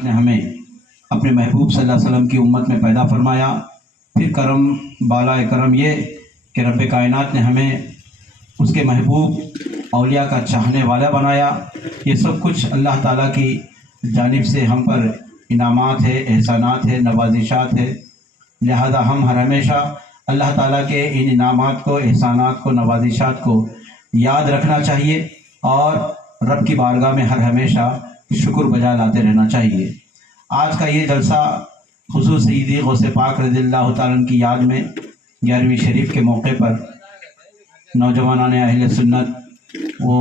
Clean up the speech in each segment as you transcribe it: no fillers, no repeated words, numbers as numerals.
نے ہمیں اپنے محبوب صلی اللہ علیہ وسلم کی امت میں پیدا فرمایا۔ پھر کرم بالا کرم یہ کہ رب کائنات نے ہمیں اس کے محبوب اولیاء کا چاہنے والا بنایا۔ یہ سب کچھ اللہ تعالیٰ کی جانب سے ہم پر انعامات ہے، احسانات ہے، نوازشات ہے۔ لہذا ہم ہر ہمیشہ اللہ تعالیٰ کے ان انعامات کو، احسانات کو، نوازشات کو یاد رکھنا چاہیے اور رب کی بارگاہ میں ہر ہمیشہ شکر بجا لاتے رہنا چاہیے۔ آج کا یہ جلسہ حضور سیدی غوث پاک رضی اللہ تعالیٰ عنہ کی یاد میں 11ویں شریف کے موقع پر نوجوانان اہل سنت و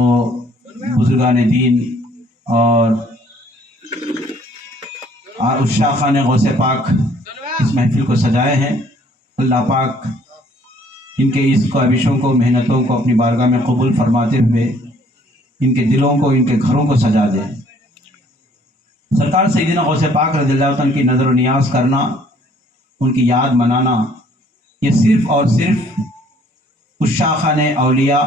بزرگان دین اور عشاقان غوث پاک اس محفل کو سجائے ہیں۔ اللہ پاک ان کے اس کاوشوں کو، محنتوں کو اپنی بارگاہ میں قبول فرماتے ہوئے ان کے دلوں کو، ان کے گھروں کو سجا دے۔ سرکار سیدنا غوث پاک رضی اللہ عنہ کی نظر و نیاز کرنا، ان کی یاد منانا، یہ صرف اور صرف عشاقان اولیاء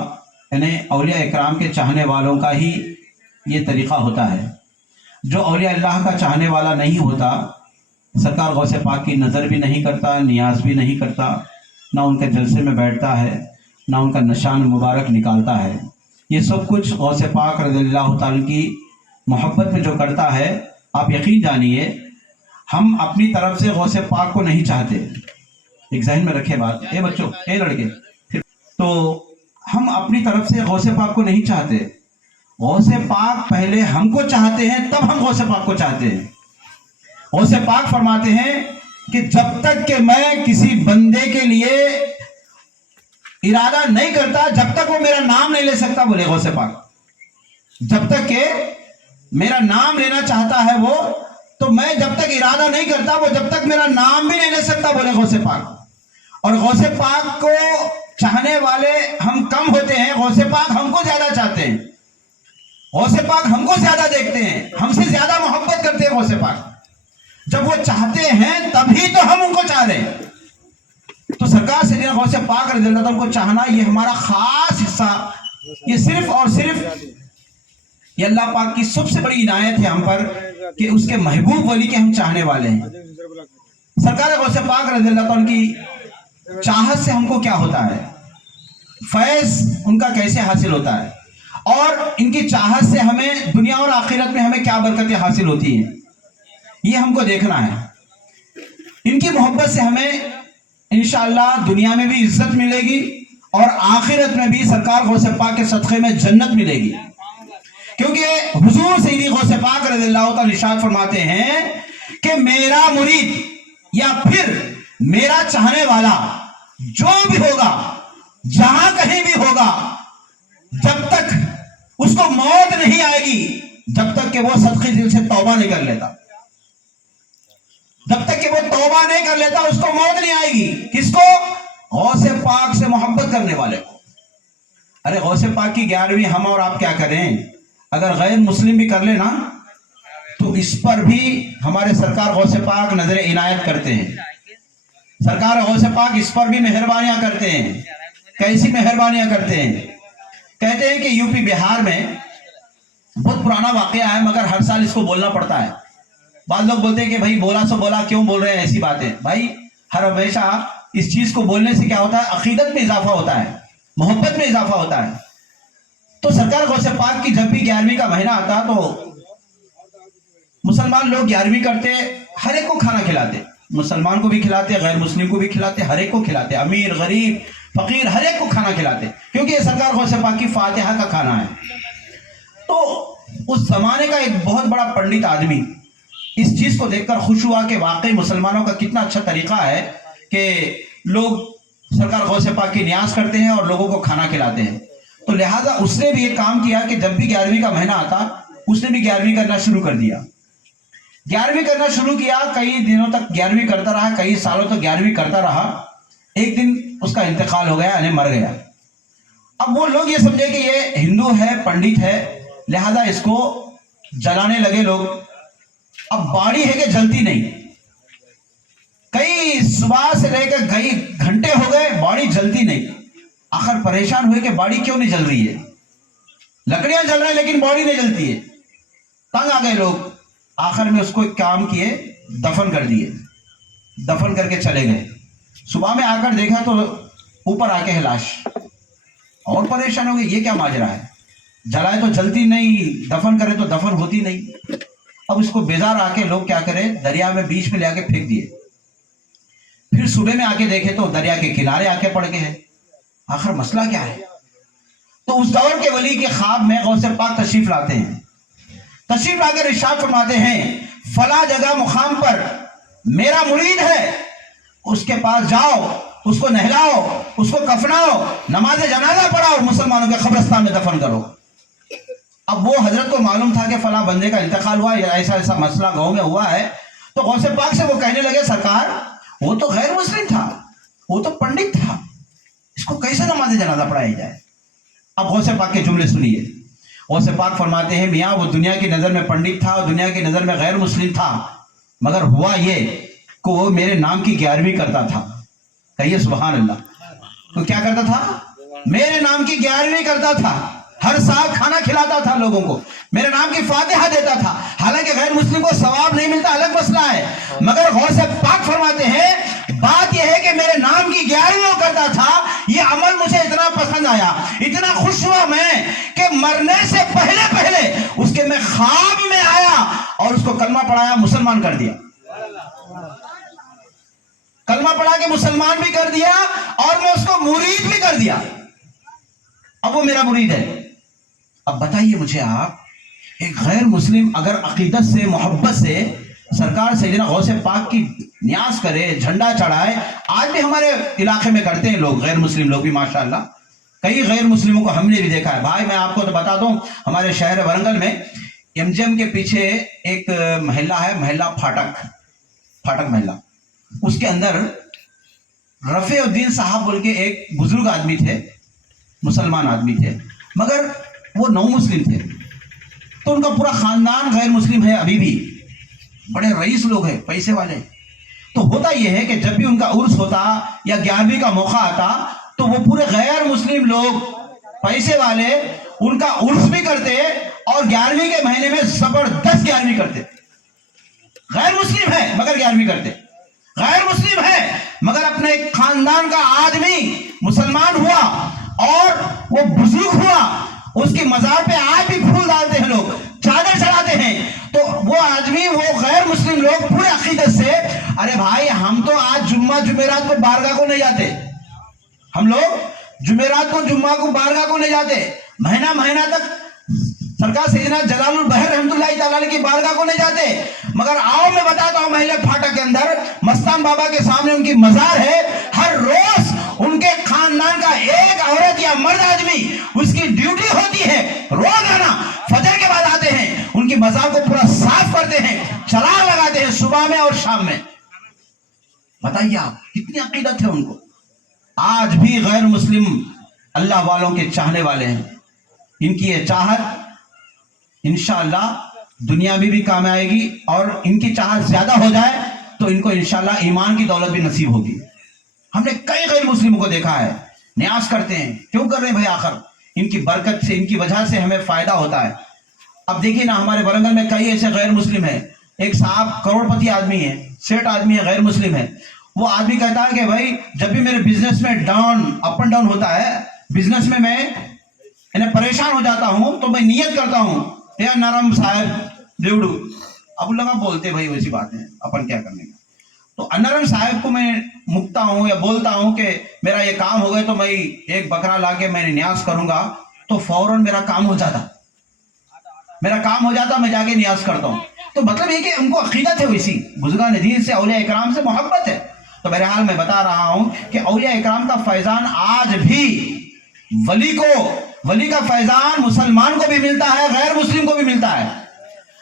یعنی اولیاء اکرام کے چاہنے والوں کا ہی یہ طریقہ ہوتا ہے۔ جو اولیاء اللہ کا چاہنے والا نہیں ہوتا، سرکار غوث پاک کی نظر بھی نہیں کرتا، نیاز بھی نہیں کرتا، نہ ان کے جلسے میں بیٹھتا ہے، نہ ان کا نشان مبارک نکالتا ہے۔ یہ سب کچھ غوث پاک رضی اللہ تعالیٰ کی محبت میں جو کرتا ہے، آپ یقین جانیے ہم اپنی طرف سے غوث پاک کو نہیں چاہتے۔ ایک ذہن میں رکھے بات، اے بچوں، اے لڑکے، تو ہم اپنی طرف سے غوث پاک کو نہیں چاہتے۔ غوث پاک پہلے ہم کو چاہتے ہیں، تب ہم غوث پاک کو چاہتے ہیں۔ غوث پاک فرماتے ہیں کہ جب تک کہ میں کسی بندے کے لیے ارادہ نہیں کرتا، جب تک وہ میرا نام نہیں لے سکتا، بولے غوث پاک۔ جب تک کہ میرا نام لینا چاہتا ہے وہ، تو میں جب تک ارادہ نہیں کرتا، وہ جب تک میرا نام بھی نہیں لے سکتا، بولے غوث پاک۔ اور غوث پاک کو چاہنے والے ہم کم ہوتے ہیں، غوث پاک ہم کو زیادہ چاہتے ہیں، غوث پاک ہم کو زیادہ دیکھتے ہیں، ہم سے زیادہ محبت کرتے ہیں غوث پاک۔ جب وہ چاہتے ہیں تبھی تو ہم ان کو چاہ رہے ہیں۔ تو سرکار سیدنا غوث پاک رضی اللہ عنہ کو چاہنا یہ ہمارا خاص حصہ، یہ صرف اور صرف یہ اللہ پاک کی سب سے بڑی عنایت ہے ہم پر کہ اس کے محبوب ولی کے ہم چاہنے والے ہیں۔ سرکار غوث پاک رضی اللہ عنہ کی چاہت سے ہم کو کیا ہوتا ہے، فیض ان کا کیسے حاصل ہوتا ہے، اور ان کی چاہت سے ہمیں دنیا اور آخرت میں ہمیں کیا برکتیں حاصل ہوتی ہیں، یہ ہم کو دیکھنا ہے۔ ان کی محبت سے ہمیں انشاءاللہ دنیا میں بھی عزت ملے گی اور آخرت میں بھی سرکار غوث پاک کے صدقے میں جنت ملے گی، کیونکہ حضور سیدی غوث پاک رضی اللہ تعالیٰ ارشاد فرماتے ہیں کہ میرا مرید یا پھر میرا چاہنے والا جو بھی ہوگا، جہاں کہیں بھی ہوگا، جب تک اس کو موت نہیں آئے گی، جب تک کہ وہ صدقے دل سے توبہ نہیں کر لیتا، جب تک کہ وہ توبہ نہیں کر لیتا، اس کو موت نہیں آئے گی۔ کس کو؟ غوث پاک سے محبت کرنے والے کو۔ ارے غوث پاک کی 11ویں ہم اور آپ کیا کریں؟ اگر غیر مسلم بھی کر لینا تو اس پر بھی ہمارے سرکار غوث پاک نظر عنایت کرتے ہیں۔ سرکار غوث پاک اس پر بھی مہربانیاں کرتے ہیں۔ کیسی مہربانیاں کرتے ہیں؟ کہتے ہیں کہ یو پی بہار میں بہت پرانا واقعہ ہے، مگر ہر سال اس کو بولنا پڑتا ہے۔ بعض لوگ بولتے ہیں کہ بھائی بولا سو بولا، کیوں بول رہے ہیں ایسی باتیں؟ بھائی ہر ہمیشہ اس چیز کو بولنے سے کیا ہوتا ہے؟ عقیدت میں اضافہ ہوتا ہے، محبت میں اضافہ ہوتا ہے۔ تو سرکار غوث پاک کی جب بھی 11ویں کا مہینہ آتا تو مسلمان لوگ 11ویں کرتے، ہر ایک کو کھانا کھلاتے، مسلمان کو بھی کھلاتے، غیر مسلم کو بھی کھلاتے، ہر ایک کو کھلاتے، امیر غریب فقیر ہر ایک کو کھانا کھلاتے، کیونکہ یہ سرکار غوث پاک کی فاتحہ کا کھانا ہے۔ تو اس زمانے کا ایک بہت بڑا پنڈت آدمی اس چیز کو دیکھ کر خوش ہوا کہ واقعی مسلمانوں کا کتنا اچھا طریقہ ہے کہ لوگ سرکار غوث پاک کی نیاز کرتے ہیں اور لوگوں کو کھانا کھلاتے ہیں۔ تو لہٰذا اس نے بھی ایک کام کیا کہ جب بھی 11ویں کا مہینہ آتا، اس نے بھی 11ویں کرنا شروع کر دیا۔ 11ویں کرنا شروع کیا، کئی دنوں تک 11ویں کرتا رہا، کئی سالوں تک 11ویں کرتا رہا۔ ایک دن اس کا انتقال ہو گیا، یعنی مر گیا۔ اب وہ لوگ یہ سمجھے کہ یہ ہندو ہے، پنڈت ہے، لہذا اس کو جلانے لگے لوگ۔ اب باڑی ہے کہ جلتی نہیں، کئی صبح سے لے کر کئی گھنٹے ہو گئے، باڑی جلتی نہیں۔ آخر پریشان ہوئے کہ باڑی کیوں نہیں جل رہی ہے، لکڑیاں جل رہی ہیں لیکن باڑی نہیں جلتی ہے۔ تنگ آ گئے لوگ، آخر میں اس کو ایک کام کیے، دفن کر دیے، دفن کر کے چلے گئے۔ صبح میں آ کر دیکھا تو اوپر آ کے ہے لاش، اور پریشان ہو گئے یہ کیا ماجرا ہے، جلائے تو جلتی نہیں، دفن کرے تو دفن ہوتی نہیں۔ اب اس کو بیزار آ کے لوگ کیا کرے، دریا میں بیچ میں لے آ کے پھینک دیے۔ پھر صبح میں آ کے دیکھے تو دریا کے کنارے آ کے پڑ کے ہے، آخر مسئلہ کیا ہے؟ تو اس دور کے ولی کے خواب میں غوث پاک تشریف لاتے ہیں، تشریف لا کر ارشاد فرماتے ہیں فلاں جگہ مقام پر میرا مرید ہے، اس کے پاس جاؤ، اس کو نہلاؤ، اس کو کفناؤ، نماز جنازہ پڑھاؤ، مسلمانوں کے قبرستان میں دفن کرو۔ اب وہ حضرت کو معلوم تھا کہ فلاں بندے کا انتقال ہوا، یا ایسا ایسا مسئلہ گاؤں میں ہوا ہے، تو غوث پاک سے وہ کہنے لگے سرکار وہ تو غیر مسلم تھا، وہ تو پنڈت تھا، اس کو کیسے نماز جنازہ پڑھائی جائے؟ اب غوث پاک کے جملے سنیے۔ غوث پاک فرماتے ہیں میاں وہ دنیا کی نظر میں پنڈت تھا اور دنیا کی نظر میں غیر مسلم تھا، مگر ہوا یہ کہ وہ میرے نام کی 11ویں کرتا تھا۔ کہیے سبحان اللہ۔ تو کیا کرتا تھا؟ میرے نام کی 11ویں کرتا تھا، ہر سال کھانا کھلاتا تھا لوگوں کو، میرے نام کی فاتحہ دیتا تھا۔ حالانکہ غیر مسلم کو ثواب نہیں ملتا، الگ مسئلہ ہے، مگر غوث پاک فرماتے ہیں بات یہ ہے کہ میرے نام کی 11ویں کرتا تھا، یہ عمل مجھے اتنا پسند آیا، اتنا خوش ہوا میں کہ مرنے سے پہلے پہلے اس کے میں خواب میں آیا اور اس کو کلمہ پڑھایا، مسلمان کر دیا، کلمہ پڑھا کے مسلمان بھی کر دیا اور میں اس کو مرید بھی کر دیا۔ اب وہ میرا مرید ہے۔ اب بتائیے مجھے آپ، ایک غیر مسلم اگر عقیدت سے محبت سے سرکار سیدنا غوث پاک کی نیاز کرے، جھنڈا چڑھائے، آج بھی ہمارے علاقے میں کرتے ہیں لوگ، غیر مسلم لوگ بھی ماشاءاللہ، کئی غیر مسلموں کو ہم نے بھی دیکھا ہے۔ بھائی میں آپ کو تو بتا دوں، ہمارے شہر ورنگل میں ایم جی ایم کے پیچھے ایک محلہ ہے، محلہ پھاٹک محلہ، اس کے اندر رفیع الدین صاحب بول کے ایک بزرگ آدمی تھے، مسلمان آدمی تھے، مگر وہ نو مسلم تھے، تو ان کا پورا خاندان غیر مسلم ہے ابھی بھی، بڑے رئیس لوگ ہیں، پیسے والے۔ تو ہوتا یہ ہے کہ جب بھی ان کا عرس ہوتا یا 11ویں کا موقع آتا تو وہ پورے غیر مسلم لوگ پیسے والے ان کا عرس بھی کرتے اور 11ویں کے مہینے میں زبردست 11ویں کرتے۔ غیر مسلم ہے مگر 11ویں کرتے، غیر مسلم ہے مگر اپنے خاندان کا آدمی مسلمان ہوا اور وہ بزرگ ہوا، اس کی مزار پہ آج بھی پھول ڈالتے ہیں لوگ، چادر چڑھاتے ہیں۔ تو وہ آدمی، وہ غیر مسلم لوگ پورے عقیدت سے، ارے بھائی ہم تو آج جمعرات کو بارگاہ کو نہیں جاتے، ہم لوگ جمعرات کو جمعہ کو بارگاہ کو نہیں جاتے، مہینہ تک سرکار سیدنا جلال البحر رحمۃ اللہ تعالیٰ کی بارگاہ کو نہیں جاتے، مگر آؤ میں بتاتا ہوں، محلے پھاٹک کے اندر مستان بابا کے سامنے ان کی مزار ہے، ہر روز ان کے خاندان کا ایک عورت یا مرد آدمی اس کی ڈیوٹی ہوتی ہے، روزانہ فجر کے بعد آتے ہیں، ان کی مزار کو پورا صاف کرتے ہیں، چراغ لگاتے ہیں صبح میں اور شام میں۔ بتائیے آپ کتنی عقیدت ہے ان کو۔ آج بھی غیر مسلم اللہ والوں کے چاہنے والے ہیں، ان کی یہ چاہت انشاءاللہ دنیا میں بھی کام آئے گی، اور ان کی چاہت زیادہ ہو جائے تو ان کو انشاءاللہ ایمان کی دولت بھی نصیب ہوگی۔ ہم نے کئی غیر مسلموں کو دیکھا ہے، نیاز کرتے ہیں، کیوں کر رہے ہیں بھائی؟ آخر ان کی برکت سے، ان کی وجہ سے ہمیں فائدہ ہوتا ہے۔ اب دیکھیے نا، ہمارے ورنگل میں کئی ایسے غیر مسلم ہیں، ایک صاحب کروڑ پتی آدمی ہے، سیٹ آدمی ہے، غیر مسلم ہے، وہ آدمی کہتا ہے کہ بھائی جب بھی میرے بزنس میں اپ اینڈ ڈاؤن ہوتا ہے، بزنس میں میں پریشان ہو جاتا ہوں تو میں نیت کرتا ہوں یا نرم صاحب دیوڑو، اب لوگ بولتے بھائی ویسی بات ہے، اپن کیا کرنے کا، تو انرم صاحب کو میں مکتا ہوں یا بولتا ہوں کہ میرا یہ کام ہو گئے تو میں ایک بکرا لا کے میں نیاز کروں گا، تو فوراً میرا کام ہو جاتا، میں جا کے نیاز کرتا ہوں۔ تو مطلب یہ کہ ان کو عقیدت ہے، ویسی بزرگان دین سے، اولیاء اکرام سے محبت ہے۔ تو بہرحال میں بتا رہا ہوں کہ اولیاء اکرام کا فیضان آج بھی ولی کا فیضان مسلمان کو بھی ملتا ہے، غیر مسلم کو بھی ملتا ہے،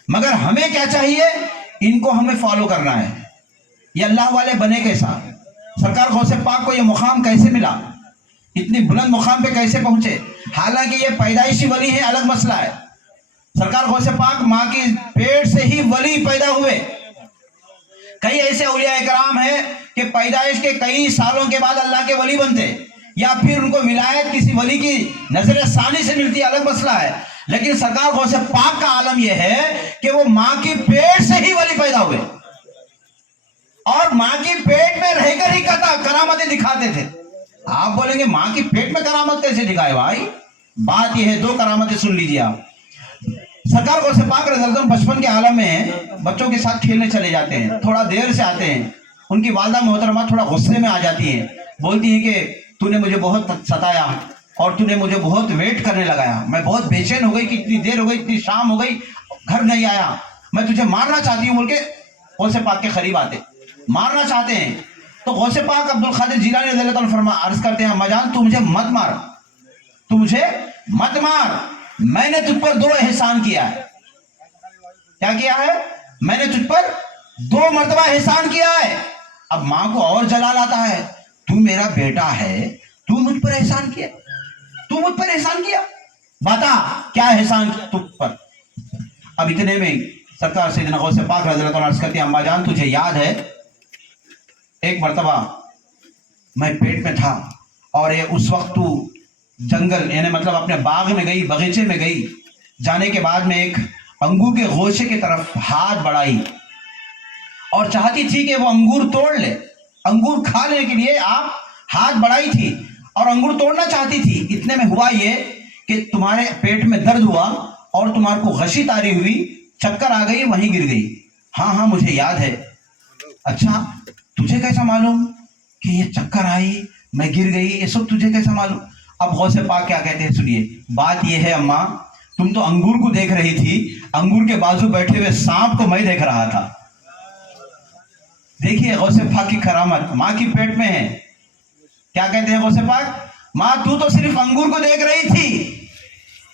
مگر ہمیں کیا چاہیے؟ ان کو ہمیں فالو کرنا ہے۔ یہ اللہ والے بنے کیسا؟ سرکار غوث پاک کو یہ مقام کیسے ملا؟ اتنی بلند مقام پہ کیسے پہنچے؟ حالانکہ یہ پیدائشی ولی ہے، الگ مسئلہ ہے۔ سرکار غوث پاک ماں کی پیٹ سے ہی ولی پیدا ہوئے۔ کئی ایسے اولیاء اکرام ہیں کہ پیدائش کے کئی سالوں کے بعد اللہ کے ولی بنتے، یا پھر ان کو ولایت کسی ولی کی نظر ثانی سے ملتی ہے، الگ مسئلہ ہے۔ لیکن سرکار غوث پاک کا عالم یہ ہے کہ وہ ماں کی پیٹ سے ہی ولی پیدا ہوئے اور ماں کی پیٹ میں رہ کر ہی کرامتیں دکھاتے تھے. آپ بولیں گے ماں کی پیٹ میں کرامت کیسے دکھائے بھائی؟ بات یہ ہے، دو کرامتیں سن لیجیے آپ. سرکار غوث پاک رضی اللہ عنہ بچپن کے عالم میں بچوں کے ساتھ کھیلنے چلے جاتے ہیں، تھوڑا دیر سے آتے ہیں. ان کی والدہ محترمہ تھوڑا غصے میں آ جاتی ہیں، بولتی ہیں کہ تو نے مجھے بہت ستایا اور تو نے مجھے بہت ویٹ کرنے لگایا. میں بہت بے چین ہو گئی کہ اتنی دیر ہو گئی، اتنی شام ہو گئی، گھر نہیں آیا، میں تجھے مارنا چاہتی ہوں بول کے غوث پاک کے قریب آتے، مارنا چاہتے ہیں. تو غوث پاک عبد القادر جیلانی رضی اللہ عنہ عرض کرتے ہیں اما جان تو مجھے مت مار، تو مجھے مت مار، میں نے تجھ پر 2 احسان کیا ہے. کیا کیا ہے؟ میں نے تجھ پر 2 مرتبہ احسان کیا ہے. اب ماں کو اور جلال آتا ہے، تو میرا بیٹا ہے، تو مجھ پر احسان کیا، تو مجھ پر احسان کیا، بتا کیا احسان کیا تجھ پر. اب اتنے میں سرکار سیدنا غوث پاک رضی اللہ عنہ عرض کرتے ہیں اما جان تجھے یاد ہے ایک مرتبہ میں پیٹ میں تھا اور اس وقت تو جنگل یعنی مطلب اپنے باغ میں گئی، باغیچے میں گئی، جانے کے بعد میں ایک انگور کے گوشے کی طرف ہاتھ بڑھائی اور چاہتی تھی کہ وہ انگور توڑ لے، انگور کھا لینے کے لیے آپ ہاتھ بڑھائی تھی اور انگور توڑنا چاہتی تھی. اتنے میں ہوا یہ کہ تمہارے پیٹ میں درد ہوا اور تمہارے کو غشی طاری ہوئی، چکر آ گئی، وہیں گر گئی. ہاں ہاں مجھے یاد ہے. اچھا تجھے کیسا معلوم کہ یہ چکر آئی، میں گر گئی، یہ سب تجھے کیسا معلوم؟ اب غوث پاک کیا کہتے ہیں سنیے. بات یہ ہے اماں تم تو انگور کو دیکھ رہی تھی، انگور کے بازو بیٹھے ہوئے سانپ کو میں دیکھ رہا تھا. دیکھیے غوث پاک کی کرامت، ماں کی پیٹ میں ہے. کیا کہتے ہیں غوث پاک؟ ماں تو صرف انگور کو دیکھ رہی تھی،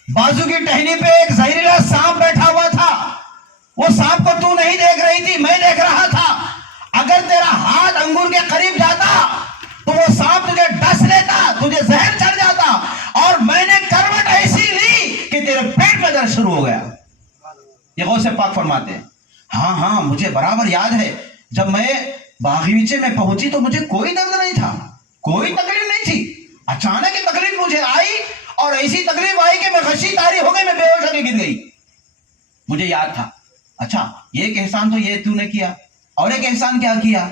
بازو کی ٹہنی پہ ایک زہریلا سانپ بیٹھا ہوا تھا، وہ سانپ کو تو نہیں دیکھ رہی تھی، میں دیکھ رہا تھا. اگر تیرا ہاتھ انگور کے قریب جاتا تو وہ سانپ تجھے ڈس لیتا، تجھے زہر چڑھ جاتا، اور میں نے کروٹ ایسی لی کہ تیرے پیٹ میں درد شروع ہو گیا. یہ غوث پاک فرماتے ہیں. ہاں ہاں مجھے برابر یاد ہے جب میں باغیچے میں پہنچی تو مجھے کوئی درد نہیں تھا، کوئی تکلیف نہیں تھی. اچانک یہ تکلیف مجھے آئی اور ایسی تکلیف آئی کہ میں غشی طاری ہو گئی، میں بے ہوش ہو کے گر گئی. مجھے یاد تھا. اچھا یہ ایک احسان تو یہ تو نے کیا، اور ایک احسان کیا کیا؟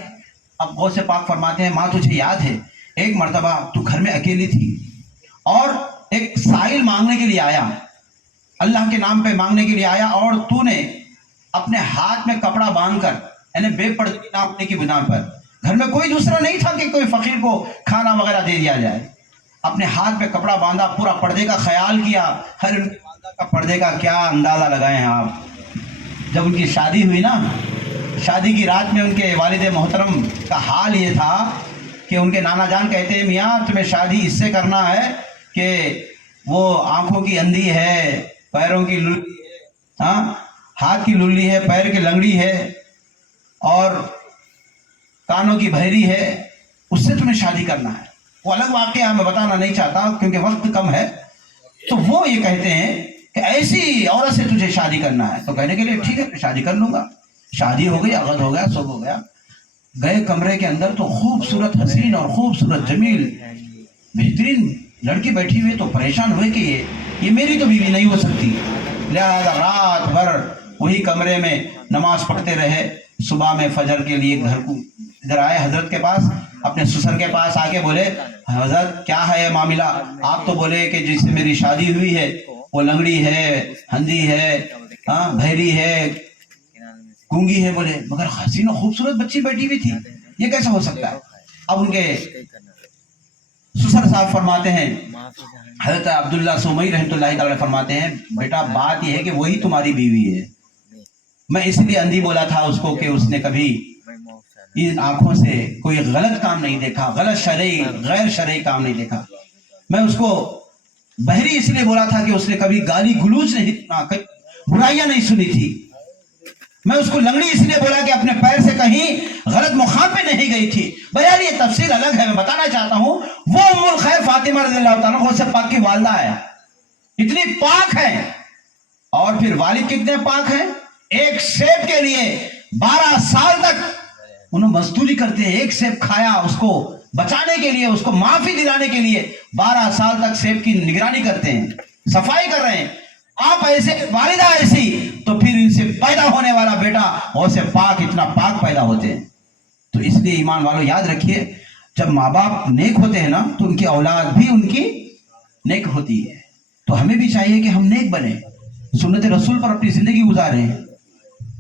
اب غوث پاک فرماتے ہیں ماں تجھے یاد ہے ایک مرتبہ تو گھر میں اکیلی تھی اور ایک سائل مانگنے کے لیے آیا، اللہ کے نام پہ مانگنے کے لیے آیا، اور تو نے اپنے ہاتھ میں کپڑا باندھ کر یعنی بے پردگی نہ ہونے کی بنا پر، گھر میں کوئی دوسرا نہیں تھا کہ کوئی فقیر کو کھانا وغیرہ دے دیا جائے، اپنے ہاتھ پہ کپڑا باندھا، پورا پردے کا خیال کیا. ہر ان کی والدہ کا پردے کا کیا اندازہ لگائے ہیں آپ. جب ان کی شادی ہوئی نا، شادی کی رات میں ان کے والد محترم کا حال یہ تھا کہ ان کے نانا جان کہتے ہیں میاں تمہیں شادی اس سے کرنا ہے کہ وہ آنکھوں کی اندھی ہے، پیروں کی للی ہے، ہاں ہاتھ کی للی ہے، پیر کی لنگڑی ہے اور کانوں کی بہری ہے، اس سے تمہیں شادی کرنا ہے. وہ الگ واقعہ میں بتانا نہیں چاہتا کیونکہ وقت کم ہے. تو وہ یہ کہتے ہیں کہ ایسی عورت سے تجھے شادی کرنا ہے. تو کہنے کے لیے ٹھیک ہے میں شادی کر لوں گا. شادی ہو گئی، عقد ہو گیا، سب ہو گیا. گئے کمرے کے اندر تو خوبصورت حسین اور خوبصورت جمیل بہترین لڑکی بیٹھی ہوئی، تو پریشان ہوئے کہ یہ میری تو بیوی نہیں ہو سکتی. لہذا رات بھر وہی کمرے میں نماز پڑھتے رہے. صبح میں فجر کے لیے گھر کو ادھر آئے حضرت کے پاس، اپنے سسر کے پاس آ کے بولے حضرت کیا ہے یہ معاملہ؟ آپ تو بولے کہ جس سے میری شادی ہوئی ہے وہ لنگڑی ہے، ہندی ہے، ہاں بہری ہے، گونگی ہے. بولے مگر حسین و خوبصورت بچی بیٹھی ہوئی تھی، یہ کیسا ہو سکتا ہے؟ اب ان کے سسر صاحب فرماتے ہیں، حضرت عبداللہ سومئی رحمۃ اللہ تعالی فرماتے ہیں بیٹا بات یہ ہے کہ وہی تمہاری بیوی ہے. میں اس لیے اندھی بولا تھا اس کو کہ اس نے کبھی ان آنکھوں سے کوئی غلط کام نہیں دیکھا، غلط شرعی غیر شرعی کام نہیں دیکھا. میں اس کو بہری اس لیے بولا تھا کہ اس نے کبھی گالی گلوچ نہیں، برائیاں نہیں سنی تھی. میں اس کو لنگڑی اس لیے بولا کہ اپنے پیر سے کہیں غلط مقام پہ نہیں گئی تھی. بہرحال یہ تفصیل الگ ہے، میں بتانا چاہتا ہوں وہ ام الخیر فاطمہ رضی اللہ تعالیٰ غوث پاک کی والدہ ہے، اتنی پاک ہے. اور پھر والد کتنے پاک ہیں، ایک سیب کے لیے 12 سال تک انہوں مزدوری کرتے ہیں. ایک سیب کھایا اس کو بچانے کے لیے، اس کو معافی دلانے کے لیے 12 سال تک سیب کی نگرانی کرتے ہیں، صفائی کر رہے ہیں. आप ऐसे, वालिदा ऐसी, तो फिर इनसे पैदा होने वाला बेटा उससे पाक, इतना पाक पैदा होते हैं। तो इसलिए ईमान वालों याद रखिए, जब माँ बाप नेक होते हैं ना तो उनकी औलाद भी उनकी नेक होती है। तो हमें भी चाहिए कि हम नेक बने, सुन्नत रसूल पर अपनी जिंदगी गुजारें,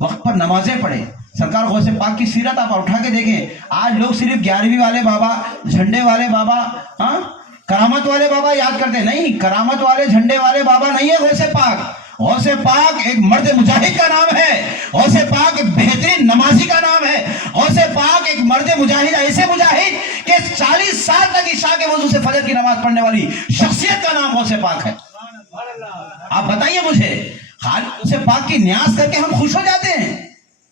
वक्त पर नमाजें पढ़ें। सरकार गौसे पाक की सीरत आप उठा के देखें, आज लोग सिर्फ 11वीं वाले बाबा, झंडे वाले बाबा, हाँ, करामत वाले बाबा याद करते नहीं। करामत वाले, झंडे वाले बाबा नहीं है गौसे पाक। गौसे पाक एक मर्द मुजाहिद का नाम है। गौसे पाक एक बेहतरीन नमाजी का नाम है। गौसे पाक एक मर्द मुजाहिद, ऐसे मुजाहिद कि 40 साल तक इशा के वजू से फजर की नमाज पढ़ने वाली शख्सियत का नाम गौसे पाक है। आप बताइए मुझे, खाली गौसे पाक की न्यास करके हम खुश हो जाते हैं?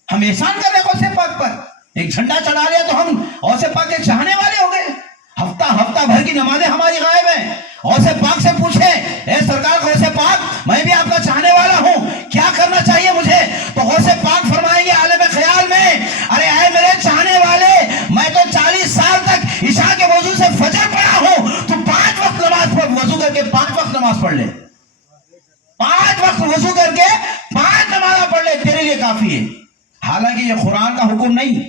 हम एहसान कर रहे हैं गौसे पाक पर, एक झंडा चढ़ा लिया तो हम गौसे पाक के चाहने वाले हो गए। हफ्ता भर की नमाजें हमारी गायब हैं। गौसे पाक से पूछे, ए सरकार गौसे पाक, मैं भी आपका चाहने वाला हूं, क्या करना चाहिए मुझे? तो गौसे पाक फरमाएंगे आलम ख्याल में, अरे आए मेरे चाहने वाले, मैं तो 40 साल तक इशा के वजू से फजर पढ़ा हूं, तू 5 वक्त नमाज पढ़, वजू करके 5 वक्त नमाज पढ़ ले। 5 वक्त वजू करके 5 नमाज पढ़ ले, तेरे लिए काफी है। हालांकि ये कुरान का हुक्म नहीं,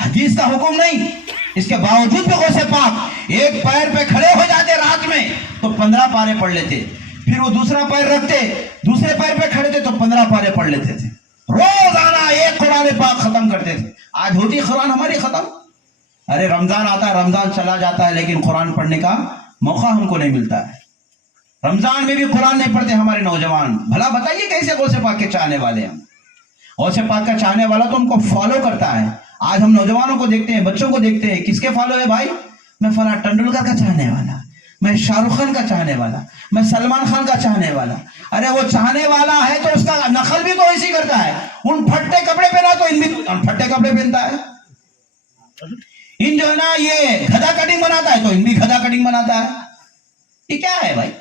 हदीस का हुक्म नहीं, इसके बावजूद भी गौसे पाक एक पैर पे खड़े हो जाते रात में तो 15 पारे पढ़ लेते, फिर वो दूसरा पैर रखते, दूसरे पैर पे खड़े थे तो 15 पारे पढ़ लेते थे। रोजाना एक कुरान पाक खत्म करते थे। आज होती कुरान हमारी खत्म। अरे रमजान आता है, रमजान चला जाता है, लेकिन कुरान पढ़ने का मौका हमको नहीं मिलता है। रमजान में भी कुरान नहीं पढ़ते हमारे नौजवान। भला बताइए कैसे गौसे पाक के चाहने वाले हैं? गौसे पाक का चाहने वाला तो उनको फॉलो करता है। आज हम नौजवानों को देखते हैं, बच्चों को देखते हैं, किसके फॉलो है भाई? मैं फला तेंदुलकर का चाहने वाला, मैं शाहरुख खान का चाहने वाला, मैं सलमान खान का चाहने वाला। अरे वो चाहने वाला है तो उसका नकल भी तो ऐसी करता है। उन फट्टे कपड़े पहना तो इन भी फट्टे कपड़े पहनता है। इन जो है ना ये गधा कटिंग बनाता है तो इन भी गधा कटिंग बनाता है। ये क्या है भाई?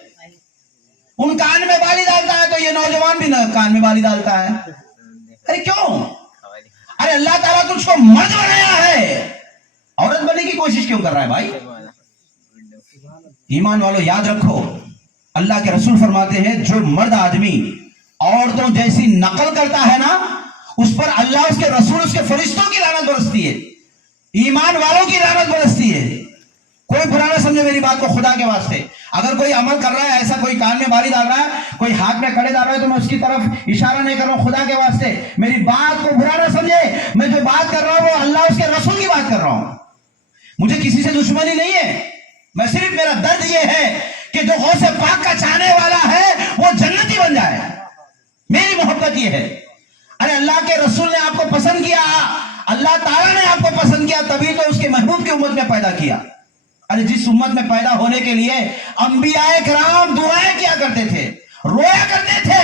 उन कान में बाली डालता है तो ये नौजवान भी कान में बाली डालता है। अरे क्यों? अरे अल्लाह ताला तुझको मर्द बनाया है, औरत बनने की कोशिश क्यों कर रहा है भाई? ईमान वालों याद रखो, अल्लाह के रसूल फरमाते हैं जो मर्द आदमी औरतों जैसी नकल करता है ना, उस पर अल्लाह, उसके रसूल, उसके फरिश्तों की लानत बरसती है, ईमान वालों की लानत बरसती है। कोई बुरा ना समझे मेरी बात को, खुदा के वास्ते। अगर कोई अमल कर रहा है ऐसा, कोई कान में बाली डाल रहा है, कोई हाथ में कड़े डाल रहा है, तो मैं उसकी तरफ इशारा नहीं कर रहा हूं। खुदा के वास्ते मेरी बात को बुरा ना समझे। मैं जो बात कर रहा हूं वो अल्लाह, उसके रसूल की बात कर रहा हूं। मुझे किसी से दुश्मनी नहीं है। मैं सिर्फ, मेरा दर्द ये है कि जो गौसे पाक का चाहने वाला है वो जन्नती बन जाए। मेरी मोहब्बत ये है। अरे अल्लाह के रसूल ने आपको पसंद किया, अल्लाह ताला ने आपको पसंद किया, तभी तो उसके महबूब की उम्मत में पैदा किया। अरे जिस उम्मत में पैदा होने के लिए अंबियाए किराम दुआएं किया करते थे, रोया करते थे,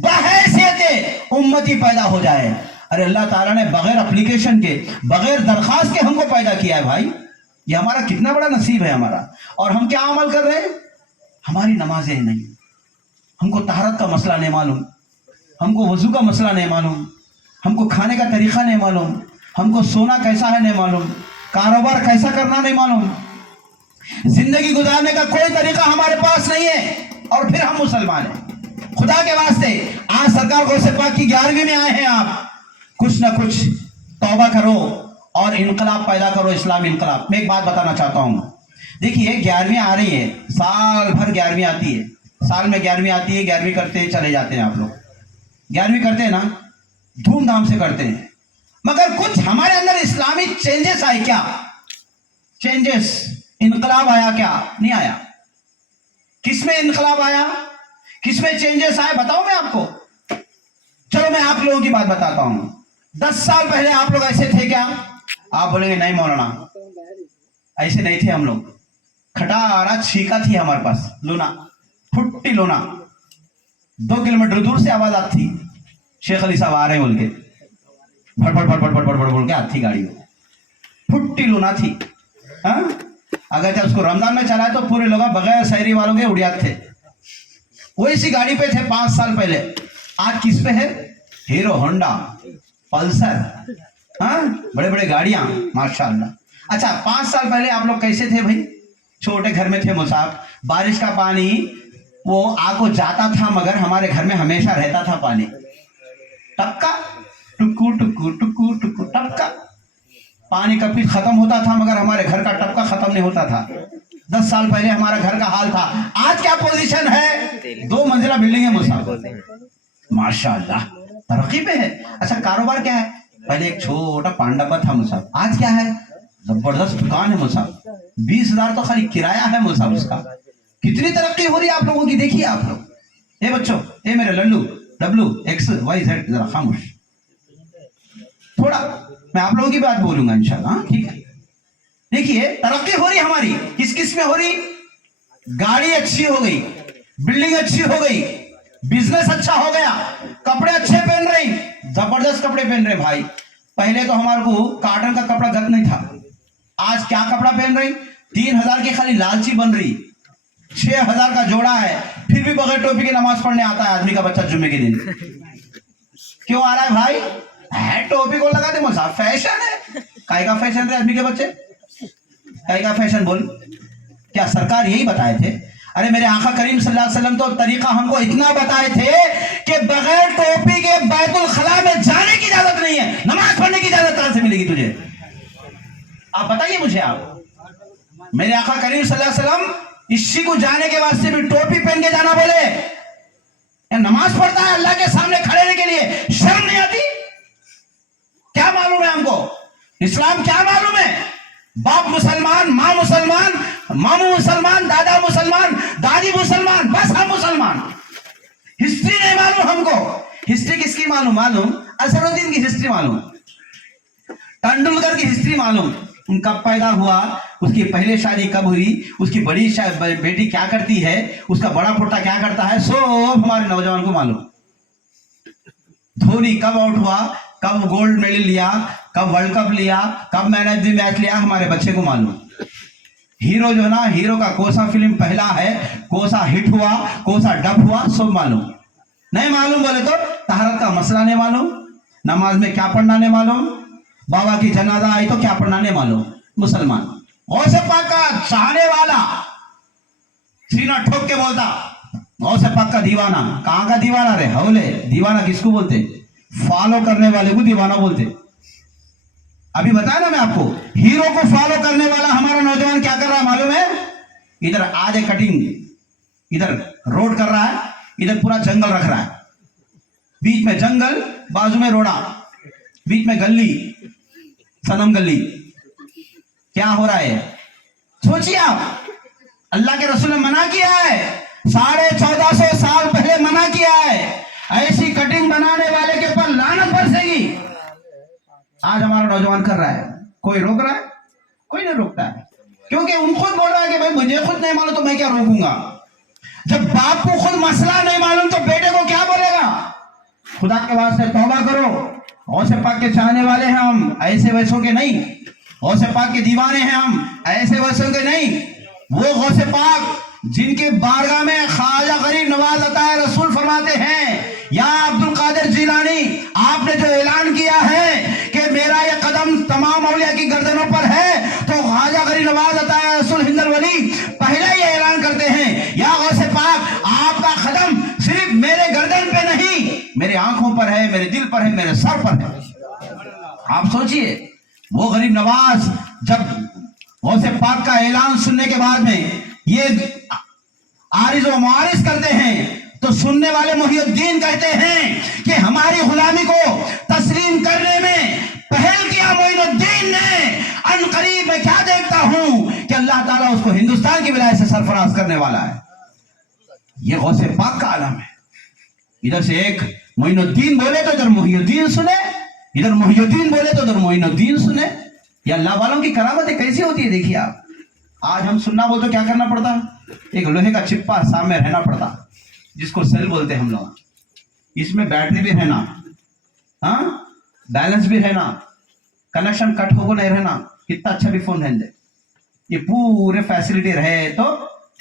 बहैसियत उम्मती पैदा हो जाए। अरे अल्लाह ताला ने बगैर एप्लीकेशन के, बगैर दरखास्त के हमको पैदा किया है भाई। ये हमारा कितना बड़ा नसीब है हमारा। और हम क्या अमल कर रहे हैं? हमारी नमाजें नहीं, हमको तहरत का मसला नहीं मालूम, हमको वजू का मसला नहीं मालूम, हमको खाने का तरीका नहीं मालूम, हमको सोना कैसा है नहीं मालूम, कारोबार कैसा करना नहीं मालूम, जिंदगी गुजारने का कोई तरीका हमारे पास नहीं है, और फिर हम मुसलमान हैं। खुदा के वास्ते आज सरकार गौसे पाक की 11वीं में आए हैं आप, कुछ ना कुछ तौबा करो और इनकलाब पैदा करो, इस्लामी इनकलाब। मैं एक बात बताना चाहता हूँ, देखिए 11वीं आ रही है, साल भर 11वीं आती है, साल में 11वीं आती है, 11वीं करते हैं, चले जाते हैं आप लोग। 11वीं करते हैं ना, धूमधाम से करते हैं, मगर कुछ हमारे अंदर इस्लामी चेंजेस आए क्या? चेंजेस, इनकलाब आया क्या? नहीं आया। किसमें इनकलाब आया, किसमें चेंजेस आए बताओ मैं आपको। चलो मैं आप लोगों की बात बताता हूं। 10 साल पहले आप लोग ऐसे थे क्या? आप बोलेंगे नहीं मौलाना, ऐसे नहीं थे हम लोग। खटारा छीका थी हमारे पास, लोना, फुट्टी लोना, 2 किलोमीटर दूर से आवाज आती थी, शेख अली साहब आ रहे हैं बोल के, भड़ भड़ भड़ भड़ भड़ भड़ बोल के आती गाड़ी में, फुट्टी लोना थी। हाँ, अगर जब उसको रमजान में चलाए तो पूरे लोग बगैर शहरी वालों के उड़ियात थे। वही सी गाड़ी पे थे 5 साल पहले। आज किस पे है? हीरो होंडा, पल्सर, हाँ, बड़े बड़े गाड़ियां माशाल्लाह। अच्छा 5 साल पहले आप लोग कैसे थे भाई? छोटे घर में थे मुसाफ, बारिश का पानी वो आग को जाता था मगर हमारे घर में हमेशा रहता था पानी। टपका टुकू टुकू टुकू टुकू टपका, पानी कभी खत्म होता था मगर हमारे घर का टपका खत्म नहीं होता था। 10 साल पहले हमारा घर का हाल था। आज क्या पोजीशन है? 2 मंजिला बिल्डिंग है मुसाफ, माशाअल्लाह तरक्की पे है। अच्छा कारोबार क्या है? पहले एक छोटा पांडापा था मुसाफ, आज क्या है? जबरदस्त दुकान है मुसाफ, 20,000 तो खाली किराया है मुसाफ उसका। कितनी तरक्की हो रही है आप लोगों की, देखिए आप लोग। ए बच्चों, ए मेरे लल्लू WXYZ, जरा खामोश, थोड़ा मैं आप लोगों की बात बोलूंगा इंशाल्लाह, ठीक है? देखिए तरक्की हो रही हमारी, किस किस में हो रही? गाड़ी अच्छी हो गई, बिल्डिंग अच्छी हो गई, बिजनेस अच्छा हो गया, कपड़े अच्छे पहन रही, जबरदस्त कपड़े पहन रहे भाई। पहले तो हमारे को कॉटन का कपड़ा गत नहीं था, आज क्या कपड़ा पहन रही? 3,000 की खाली लालची बन रही, 6,000 का जोड़ा है, फिर भी बगैर टोपी के नमाज पढ़ने आता है आदमी का बच्चा जुम्मे के दिन। क्यों आ रहा है भाई? है टोपी को लगा दे मसा, फैशन है। काय का फैशन है आदमी के बच्चे? काय का फैशन बोल? क्या सरकार यही बताए थे? अरे मेरे आका करीम सल्लल्लाहु अलैहि वसल्लम तो तरीका हमको इतना बताए थे कि बगैर टोपी के बैतुल खला में जाने की इजाजत नहीं है, नमाज पढ़ने की इजाजत कहां से मिलेगी तुझे? आप बताइए मुझे। आप मेरे आका करीम सल्लल्लाहु अलैहि वसल्लम इसी को जाने के वास्ते भी टोपी पहन के जाना बोले। नमाज पढ़ता है अल्लाह के सामने खड़े रहने के लिए, शर्म नहीं आती? क्या मालूम है हमको इस्लाम? क्या मालूम है? बाप मुसलमान, माँ मुसलमान, मामू मुसलमान, दादा मुसलमान, दादी मुसलमान, बस हम मुसलमान। हिस्ट्री नहीं मालूम हमको। हिस्ट्री किसकी मालूम? मालूम असरुद्दीन की हिस्ट्री मालूम, तेंदुलकर की हिस्ट्री मालूम, उनका पैदा हुआ, उसकी पहले शादी कब हुई, उसकी बड़ी बेटी क्या करती है, उसका बड़ा पोता क्या करता है, सब हमारे नौजवान को मालूम। धोनी कब आउट हुआ, कब गोल्ड मेडल लिया, कब वर्ल्ड कप लिया, कब मैन ऑफ द मैच लिया, हमारे बच्चे को मालूम। हीरो जो ना, हीरो का कौन सा फिल्म पहला है, कौन सा हिट हुआ, कौन सा डब हुआ, सब मालूम। नहीं मालूम बोले तो तहरत का मसला नहीं मालूम, नमाज में क्या पढ़ना नहीं मालूम, बाबा की जनाजा आई तो क्या पढ़ना नहीं मालूम। मुसलमान गौसे पाक का चाहने वाला सीना ठोक के बोलता, गौसे पाक का दीवाना। कहां का दीवाना रे? हौले दीवाना किसको बोलते? फॉलो करने वाले को दीवाना बोलते। अभी बताया ना मैं आपको, हीरो को फॉलो करने वाला हमारा नौजवान क्या कर रहा है मालूम है? इधर आधे कटिंग, इधर रोड कर रहा है, इधर पूरा जंगल रख रहा है, बीच में जंगल, बाजू में रोड़ा, बीच में गली, सनम गली। क्या हो रहा है सोचिए आप। अल्लाह के रसूल ने मना किया है, 1450 साल पहले मना किया है, ऐसी कटिंग बनाने वाले के ऊपर लानत बरसेगी। आज हमारा नौजवान कर रहा है, कोई रोक रहा है? कोई नहीं रोकता है, क्योंकि उन खुद बोल रहा है कि भाई मुझे खुद नहीं मालूम तो मैं क्या रोकूंगा। जब बाप को खुद मसला नहीं मालूम तो बेटे को क्या बोलेगा? खुदा के वास्ते तौबा करो, गौसे पाक के चाहने वाले हैं हम, ऐसे वैसों के नहीं। गौसे पाक के दीवाने हैं हम, ऐसे वैसों के नहीं। वो गौसे पाक जिनके बारगाह में ख्वाजा गरीब नवाज अता रसूल फरमाते हैं, या अब्दुल कादिर जिलानी, आपने जो ऐलान किया है कि मेरा ये कदम तमाम औलिया की गर्दनों पर है, तो ख्वाजा गरीब नवाज अता रसूल हिंदल वली पहले ही ऐलान करते हैं, या गौसे पाक आपका कदम सिर्फ मेरे गर्दन पे नहीं, मेरे आंखों पर है, मेरे दिल पर है, मेरे सर पर है। आप सोचिए, वो गरीब नवाज जब गौसे पाक का ऐलान सुनने के बाद में ये आरिज व मुआरिज करते हैं, तो सुनने वाले मुहियुद्दीन कहते हैं कि हमारी गुलामी को तस्लीम करने में पहल किया मोइनुद्दीन ने। अनकरीब मैं क्या देखता हूं कि अल्लाह ताला उसको हिंदुस्तान की विलायत से सरफराज करने वाला है। ये गौसे पाक का आलम है। इधर से एक मोइनुद्दीन बोले तो इधर मुहियुद्दीन सुने, इधर मुहियुद्दीन बोले तो उधर मोइनुद्दीन सुने। ये अल्लाह वालों की करामतें कैसी होती है देखिए आप। आज हम सुनना बोलते तो क्या करना पड़ता? एक लोहे का चिप्पा सामने रहना पड़ता, जिसको सेल बोलते हैं हम लोग। इसमें बैटरी भी रहना, हाँ, बैलेंस भी रहना, कनेक्शन कट होकर नहीं रहना, कितना अच्छा भी फोन रहने दे, ये पूरे फैसिलिटी रहे तो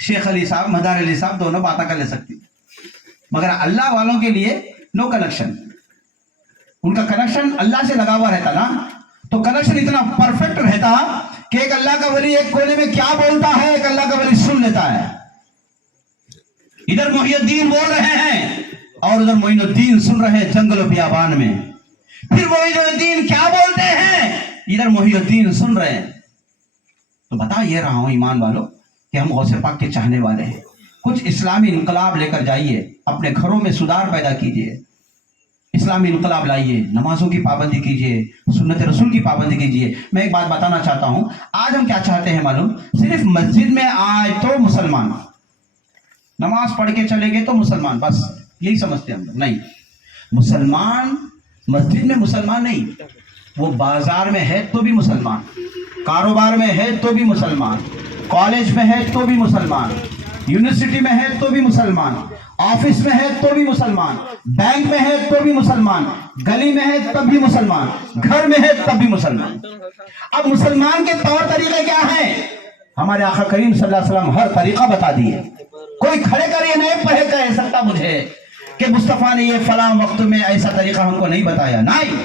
शेख अली साहब, मदार अली साहब दोनों बातें कर ले सकती। मगर अल्लाह वालों के लिए नो कनेक्शन। उनका कनेक्शन अल्लाह से लगा हुआ रहता ना, तो कनेक्शन इतना परफेक्ट रहता कि एक अल्लाह का वली एक कोने में क्या बोलता है, एक अल्लाह का वली सुन लेता है। इधर मोहिउद्दीन बोल रहे हैं और उधर मोइनुद्दीन सुन रहे हैं जंगल बियाबान में। फिर मोइनुद्दीन क्या बोलते हैं, इधर मोहिउद्दीन सुन रहे हैं। तो बता ये रहा हूं ईमान वालों कि हम गौसे पाक के चाहने वाले हैं। कुछ इस्लामी इनकलाब लेकर जाइए, अपने घरों में सुधार पैदा कीजिए, इस्लामी इनकलाब लाइए, नमाजों की पाबंदी कीजिए, सुन्नत रसूल की पाबंदी कीजिए। मैं एक बात बताना चाहता हूं, आज हम क्या चाहते हैं मालूम, सिर्फ मस्जिद में आए तो मुसलमान, नमाज पढ़ के चले गए तो मुसलमान, बस यही समझते हैं हम लोग। नहीं, मुसलमान मस्जिद में मुसलमान नहीं, वो बाजार में है तो भी मुसलमान, कारोबार में है तो भी मुसलमान, कॉलेज में है तो भी मुसलमान, यूनिवर्सिटी में है तो भी मुसलमान, ऑफिस में है तो भी मुसलमान, बैंक में है तो भी मुसलमान, गली में है तब भी मुसलमान, घर में है तब भी मुसलमान। अब मुसलमान के तौर तरीके क्या हैं? हमारे आका करीम सल्लल्लाहु अलैहि वसल्लम हर तरीका बता दिए। कोई खड़े कर ये नहीं कह सकता मुझे कि मुस्तफा ने ये फला वक्त में ऐसा तरीका हमको नहीं बताया। नहीं,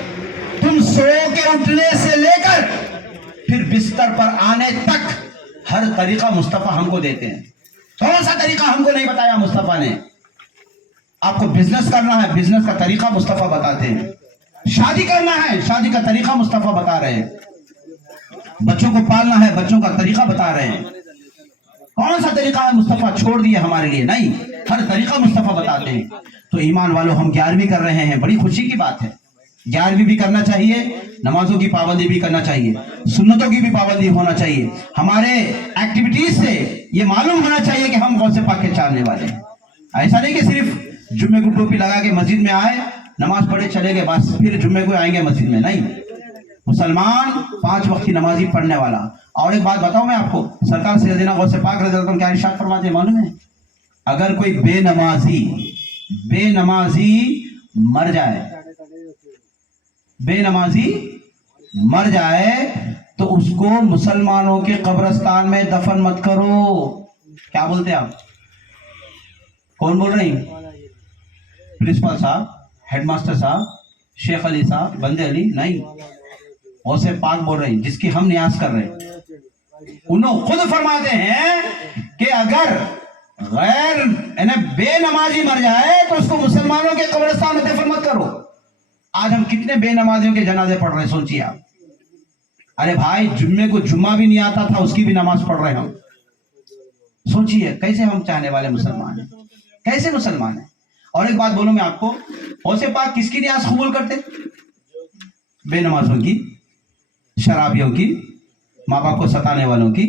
तुम सो के उठने से लेकर फिर बिस्तर पर आने तक हर तरीका मुस्तफा हमको देते हैं। कौन सा तरीका हमको नहीं बताया मुस्तफा ने? आपको बिजनेस करना है, बिजनेस का तरीका मुस्तफा बताते हैं। शादी करना है, शादी का तरीका मुस्तफा बता रहे हैं। बच्चों को पालना है, बच्चों का तरीका बता रहे हैं। कौन सा तरीका है मुस्तफा छोड़ दिए हमारे लिए? नहीं, हर तरीका मुस्तफा बताते हैं। तो ईमान वालों, हम 11वीं कर रहे हैं, बड़ी खुशी की बात है। 11वीं भी करना चाहिए, नमाजों की पाबंदी भी करना चाहिए, सुन्नतों की भी पाबंदी होना चाहिए। हमारे एक्टिविटीज से ये मालूम होना चाहिए कि हम गौसे पाक के चाहने वाले हैं। ऐसा नहीं कि सिर्फ जुम्मे को टोपी लगा के मस्जिद में आए, नमाज पढ़े चले गए, बस फिर जुम्मे को आएंगे मस्जिद में। नहीं, मुसलमान 5 वक्त की नमाजी पढ़ने वाला। और एक बात बताऊं मैं आपको, सरकार सैयदना गौसे पाक रज़ी अल्लाह अन्हु क्या इरशाद फरमाते हैं मालूम है? अगर कोई बेनमाजी मर जाए, बेनमाजी मर जाए तो उसको मुसलमानों के कब्रिस्तान में दफन मत करो। क्या बोलते हैं आप? कौन बोल रही? प्रिंसिपल साहब, हेडमास्टर साहब, शेख अली साहब, बंदे अली? नहीं, गौसे पाक बोल रही, जिसकी हम नियाज कर रहे हैं। उन्होंने खुद फरमाते हैं कि अगर गैर बेनमाजी मर जाए तो उसको मुसलमानों के कब्रिस्तान में दफन मत करो। आज हम कितने बेनमाजियों के जनाजे पढ़ रहे हैं, सोचिए आप। अरे भाई, जुम्मे को जुम्मा भी नहीं आता था, उसकी भी नमाज पढ़ रहे हैं हम। सोचिए कैसे हम चाहने वाले मुसलमान हैं, कैसे मुसलमान हैं। और एक बात बोलूं मैं आपको, गौसे पाक किसकी नियाज कबूल करते? बेनमाजों की, शराबियों की, माँ बाप को सताने वालों की,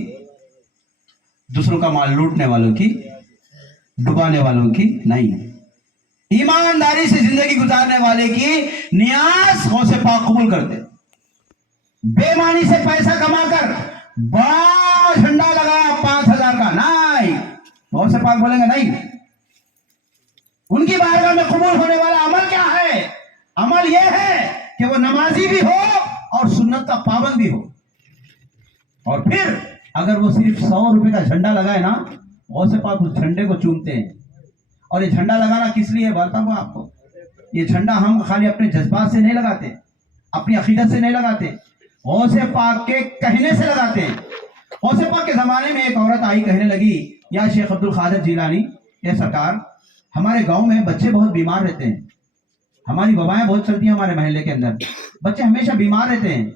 दूसरों का माल लूटने वालों की, डुबाने वालों की नहीं, ईमानदारी से जिंदगी गुजारने वाले की नियाज गौसे पाक कबूल करते। बेईमानी से पैसा कमाकर बड़ा झंडा लगाया 5,000 का, नहीं, गौसे पाक बोलेंगे नहीं। उनकी बारगाह में कबूल होने वाला अमल क्या है? अमल यह है कि वो नमाजी भी हो और सुन्नत का पाबंद भी हो। और फिर अगर वो सिर्फ 100 रुपए का झंडा लगाए ना, गौसे पाक उस झंडे को चूमते हैं। और ये झंडा लगाना किस लिए बताऊं मैं आपको? ये झंडा हम खाली अपने जज्बात से नहीं लगाते, अपनी अकीदत से नहीं लगाते, गौसे पाक के कहने से लगाते हैं। गौसे पाक के जमाने में एक औरत आई, कहने लगी, या शेख अब्दुल कादिर जिलानी, ये सरकार, हमारे गांव में बच्चे बहुत बीमार रहते हैं, हमारी वबाएं बहुत चलती हैं हमारे महल्ले के अंदर, बच्चे हमेशा बीमार रहते हैं,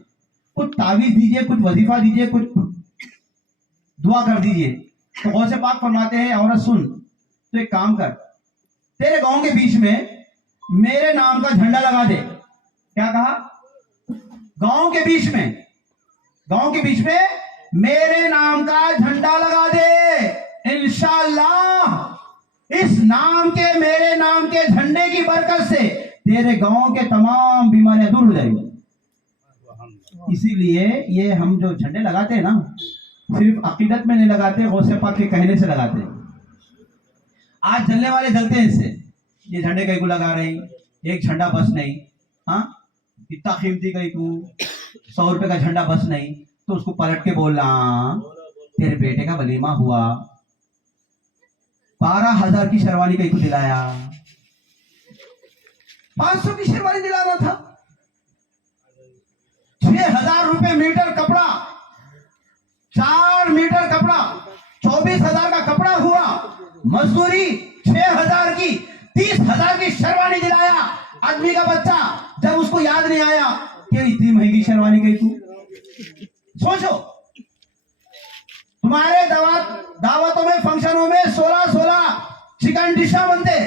कुछ तावीज दीजिए, कुछ वजीफा दीजिए, कुछ दुआ कर दीजिए। तो गौसे पाक फरमाते हैं, औरत सुन, तो एक काम कर, तेरे गांव के बीच में मेरे नाम का झंडा लगा दे। क्या कहा? गांव के बीच में मेरे नाम का झंडा लगा दे। इंशाअल्लाह इस नाम के, मेरे नाम के झंडे की बरकत से तेरे गांव के तमाम बीमारियां दूर हो जाएंगी। इसीलिए ये हम जो झंडे लगाते हैं ना, सिर्फ अकीदत में नहीं लगाते, गौसे पाक के कहने से लगाते हैं। आज जलने वाले जलते हैं इससे, ये झंडे कहीं को लगा रहे, एक झंडा बस नहीं, हाँ, इतना कीमती कहीं को 100 रुपए का झंडा बस नहीं, तो उसको पलट के बोलना, तेरे बेटे का वलीमा हुआ, 12,000 की शेरवानी कहीं को दिलाया, 500 की शेरवानी दिलाना था, 6,000 रुपए मीटर कपड़ा, 4 मीटर कपड़ा, 24,000 का कपड़ा हुआ, मजदूरी آدمی کا بچہ جب اس کو یاد نہیں آیا کہ اتنی مہنگی شیروانی گئی تو سوچو تمہارے دعوتوں میں فنکشنوں میں 16 چکن ڈشاں بنتے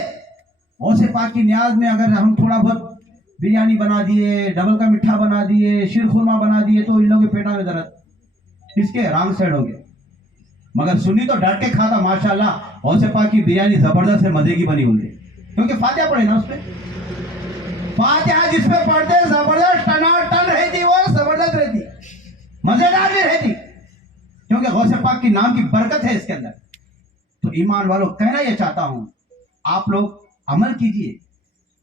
غوث پاک کی نیاز میں اگر ہم تھوڑا بہت بریانی بنا دیے ڈبل کا میٹھا بنا دیے شیر خورما بنا دیے تو ان لوگوں کے پیٹا میں درد اس کے رانگ سائڈ ہو گئے مگر سنی تو ڈٹ کے کھاتا ماشاءاللہ غوث پاک کی بریانی زبردست ہے مزے کی بنی ہوئی کیونکہ فاتحہ پڑھے نا اس پہ فاتحہ جس پہ پڑھتے زبردست ٹن رہتی وہ زبردست رہتی مزیدار بھی رہتی کیونکہ غوث پاک کی نام کی برکت ہے اس کے اندر تو ایمان والوں کہنا یہ چاہتا ہوں آپ لوگ عمل کیجئے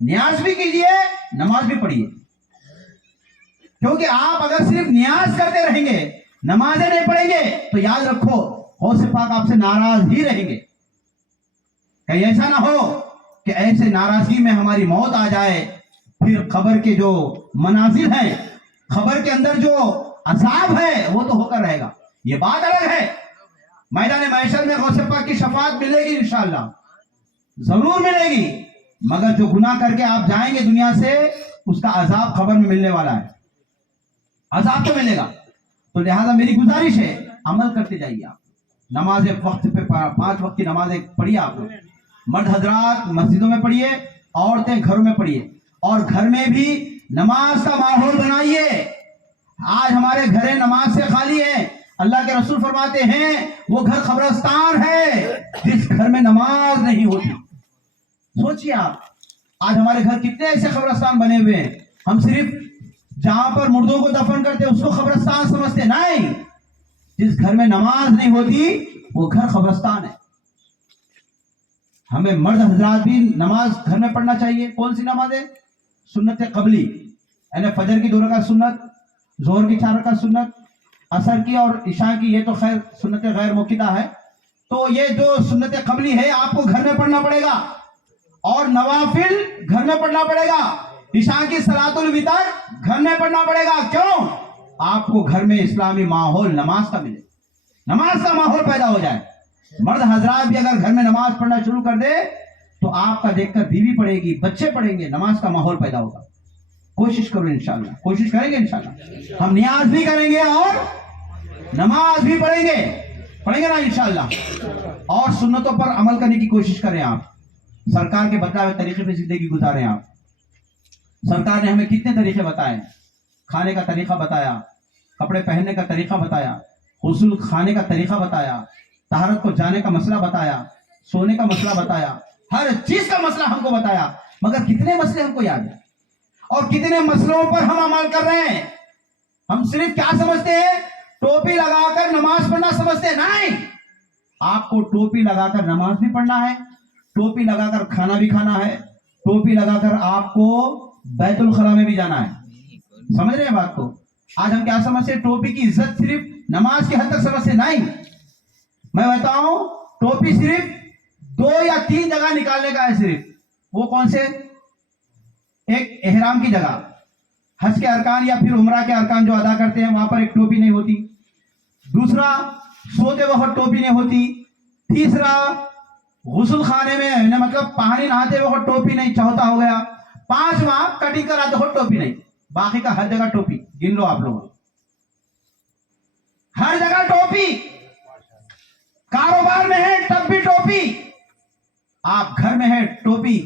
نیاز بھی کیجئے نماز بھی پڑھیے کیونکہ آپ اگر صرف نیاز کرتے رہیں گے نمازیں نہیں پڑھیں گے تو یاد رکھو غوث پاک آپ سے ناراض ہی رہیں گے کہیں ایسا نہ ہو کہ ایسے ناراضگی میں ہماری موت آ جائے پھر قبر کے جو منازل ہیں قبر کے اندر جو عذاب ہے وہ تو ہو کر رہے گا یہ بات الگ ہے میدان محشر میں غوث پاک کی شفاعت ملے گی انشاءاللہ ضرور ملے گی مگر جو گناہ کر کے آپ جائیں گے دنیا سے اس کا عذاب قبر میں ملنے والا ہے عذاب تو ملے گا تو لہذا میری گزارش ہے عمل کرتے جائیے آپ نماز وقت پہ 5 وقت کی نمازیں پڑھیے آپ لوگ مرد حضرات مسجدوں میں پڑھیے عورتیں گھروں میں پڑھیے اور گھر میں بھی نماز کا ماحول بنائیے آج ہمارے گھریں نماز سے خالی ہیں اللہ کے رسول فرماتے ہیں وہ گھر قبرستان ہے جس گھر میں نماز نہیں ہوتی سوچیے آپ آج ہمارے گھر کتنے ایسے قبرستان بنے ہوئے ہیں ہم صرف جہاں پر مردوں کو دفن کرتے اس کو قبرستان سمجھتے نہیں جس گھر میں نماز نہیں ہوتی وہ گھر قبرستان ہے ہمیں مرد حضرات بھی نماز گھر میں پڑھنا چاہیے کون سی نماز ہے سنت قبلی یعنی فجر کی 2 رکعت سنت ظہر کی 4 رکعت سنت عصر کی اور عشاء کی یہ تو خیر سنت غیر موقدہ ہے تو یہ جو سنت قبلی ہے آپ کو گھر میں پڑھنا پڑے گا اور نوافل گھر میں پڑھنا پڑے گا عشاء کی صلاۃ الوتر گھر میں پڑھنا پڑے گا کیوں آپ کو گھر میں اسلامی ماحول نماز کا ملے نماز کا ماحول پیدا ہو جائے مرد حضرات بھی اگر گھر میں نماز پڑھنا شروع کر دے تو آپ کا دیکھ کر بیوی پڑھے گی بچے پڑھیں گے نماز کا ماحول پیدا ہوگا کوشش کرو انشاءاللہ کوشش کریں گے انشاءاللہ ہم نیاز بھی کریں گے اور نماز بھی پڑھیں گے نا انشاءاللہ اور سنتوں پر عمل کرنے کی کوشش کریں آپ سرکار کے بتائے ہوئے طریقے پہ زندگی گزاریں آپ سرکار نے ہمیں کتنے طریقے بتائے کھانے کا طریقہ بتایا کپڑے پہننے کا طریقہ بتایا غسل کھانے کا طریقہ بتایا طہارت کو جانے کا مسئلہ بتایا سونے کا مسئلہ بتایا ہر چیز کا مسئلہ ہم کو بتایا مگر کتنے مسئلے ہم کو یاد ہیں اور کتنے مسئلوں پر ہم عمل کر رہے ہیں ہم صرف کیا سمجھتے ہیں ٹوپی لگا کر نماز پڑھنا سمجھتے ہیں نہیں آپ کو ٹوپی لگا کر نماز بھی پڑھنا ہے ٹوپی لگا کر کھانا بھی کھانا ہے ٹوپی لگا کر آپ کو بیت الخلا میں بھی جانا ہے سمجھ رہے ہیں بات کو آج ہم کیا سمجھتے ہیں ٹوپی کی عزت صرف نماز کی حد تک سمجھتے نہیں میں بتاؤں ٹوپی صرف 2 یا 3 جگہ نکالنے کا ہے صرف وہ کون سے ایک احرام کی جگہ حج کے ارکان یا پھر عمرہ کے ارکان جو ادا کرتے ہیں وہاں پر ایک ٹوپی نہیں ہوتی دوسرا سوتے وقت ٹوپی نہیں ہوتی تیسرا غسل خانے میں مطلب پانی نہاتے وقت ٹوپی نہیں چوتھا ہو گیا 5واں کٹنگ کراتے وقت ٹوپی نہیں باقی کا ہر جگہ ٹوپی گن لو آپ لوگ ہر جگہ ٹوپی کاروبار میں ہے تب بھی ٹوپی آپ گھر میں ہے ٹوپی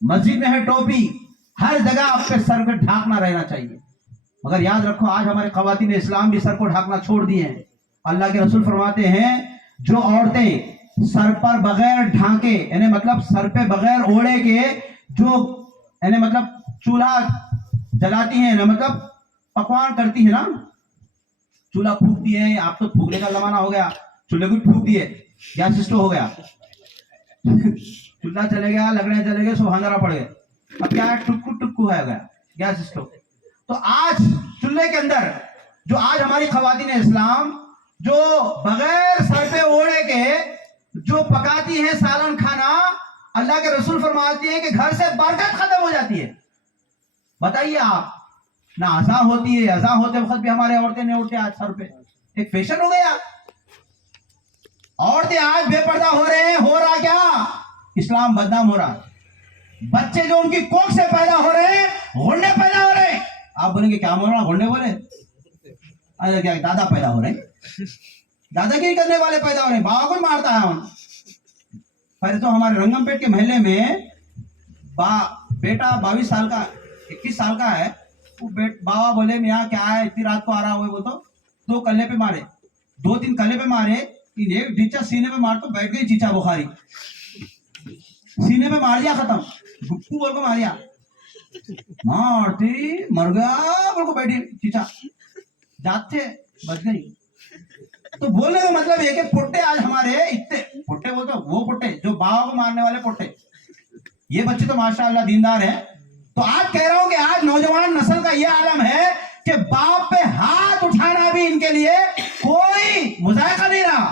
مسجد میں ہے ٹوپی ہر جگہ آپ کے سر پہ ڈھانکنا رہنا چاہیے مگر یاد رکھو آج ہمارے خواتین اسلام بھی سر کو ڈھانکنا چھوڑ دیے ہیں اللہ کے رسول فرماتے ہیں جو عورتیں سر پر بغیر ڈھانکے یعنی مطلب سر پہ بغیر اوڑے کے جو یعنی مطلب چولہا جلاتی ہیں نا مطلب پکوان کرتی ہے نا چولہا پھونکتی ہیں آپ تو پھونکنے کا زمانہ ہو گیا چولہے کو پھونک دیے گیس اسٹوو ہو گیا چولہا چلے گیا لکڑیاں چلے گئے سب ہنگارا پڑ گئے اب کیا ہے ٹکو ہے گیا گیس اسٹوو تو آج چولہے کے اندر جو آج ہماری خواتین اسلام جو بغیر سر پہ اوڑھے کے جو پکاتی ہیں سالن کھانا اللہ کے رسول فرماتے ہیں کہ گھر سے برکت ختم ہو جاتی ہے بتائیے آپ نہ اذان ہوتی ہے اذان ہوتے وقت بھی ہمارے عورتیں نہیں اٹھتے آج سر پہ ایک فیشن ہو گیا عورتیں آج بے پردہ ہو رہے ہیں ہو رہا کیا اسلام بدنام ہو رہا बच्चे जो उनकी कोख से पैदा हो रहे हैं, गुंडे पैदा हो रहे हैं। आप बोलेंगे क्या बोला, गुंडे बोले? अरे क्या दादा पैदा हो रहे हैं, दादागिरी करने वाले पैदा हो रहे हैं, बाबा को मारता है हम। पहले तो हमारे रंगमपेट के महल्ले में बेटा 22 साल का 21 साल का है, वो बाबा बोले मियाँ क्या है इतनी रात को आ रहा हुआ, वो तो 2 कल्ले पे मारे, 2-3 कल्ले पे मारे, एक डीचा सीने पे मार तो बैठ गई चीचा बुखारी, सीने पे मार दिया, खत्म, गुप्पू बोल को मारिया, मारती मर गया बोल को बैठी चीचा, जाते बच गई। तो बोलने का मतलब ये कि पुट्टे आज हमारे इतने पुट्टे, बोलते वो पुट्टे जो बाबा को मारने वाले पुट्टे, ये बच्चे तो माशाअल्लाह दीनदार हैं। तो आज कह रहा हूं कि आज नौजवान नस्ल का ये आलम है कि बाप पे हाथ उठाना भी इनके लिए कोई मुजायका नहीं रहा,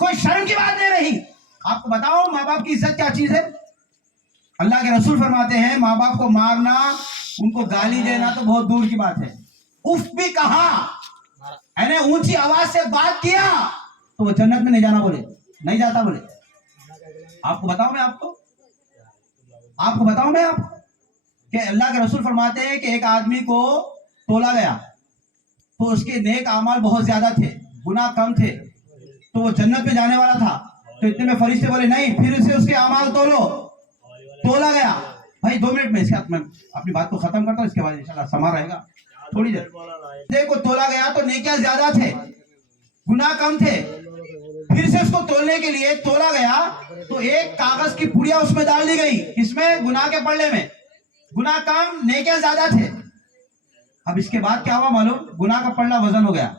कोई शर्म की बात नहीं रही। आपको बताओ माँ बाप की इज्जत क्या चीज है? अल्लाह के रसूल फरमाते हैं माँ बाप को मारना, उनको गाली देना तो बहुत दूर की बात है, उफ भी कहा, यानी ऊंची आवाज से बात किया तो वो जन्नत में नहीं जाना बोले, नहीं जाता बोले। आपको बताऊं मैं आपको कि अल्लाह के रसूल फरमाते हैं कि एक आदमी को तोला गया तो उसके नेक अमाल बहुत ज्यादा थे, गुनाह कम थे, तो वो जन्नत में जाने वाला था। तो इतने में फरिश्ते बोले नहीं, फिर से उसके अमाल तोलो। तोला गया, भाई 2 मिनट में इसके हाथ में अपनी बात को खत्म करता हूं, इसके बाद इंशाल्लाह समा रहेगा थोड़ी देर। देखो तोला गया तो नेकियां ज्यादा थे, गुनाह कम थे, फिर से उसको तोलने के लिए तोला गया तो एक कागज की पुड़िया उसमें डाल दी गई, इसमें गुनाह के पल्ले में, गुनाह कम नेकियां ज्यादा थे। अब इसके बाद क्या हुआ मालूम, गुनाह का पल्ला वजन हो गया,